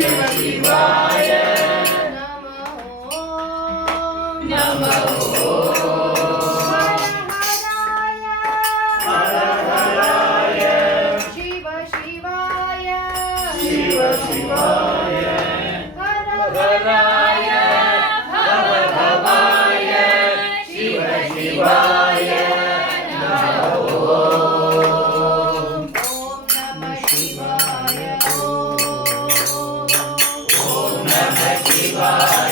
शिवाय नमः हर हराय शिव शिवाय हर हराय भव भवाय शिव शिवाय नमः ओम नमः शिवाय ओम नमः शिवाय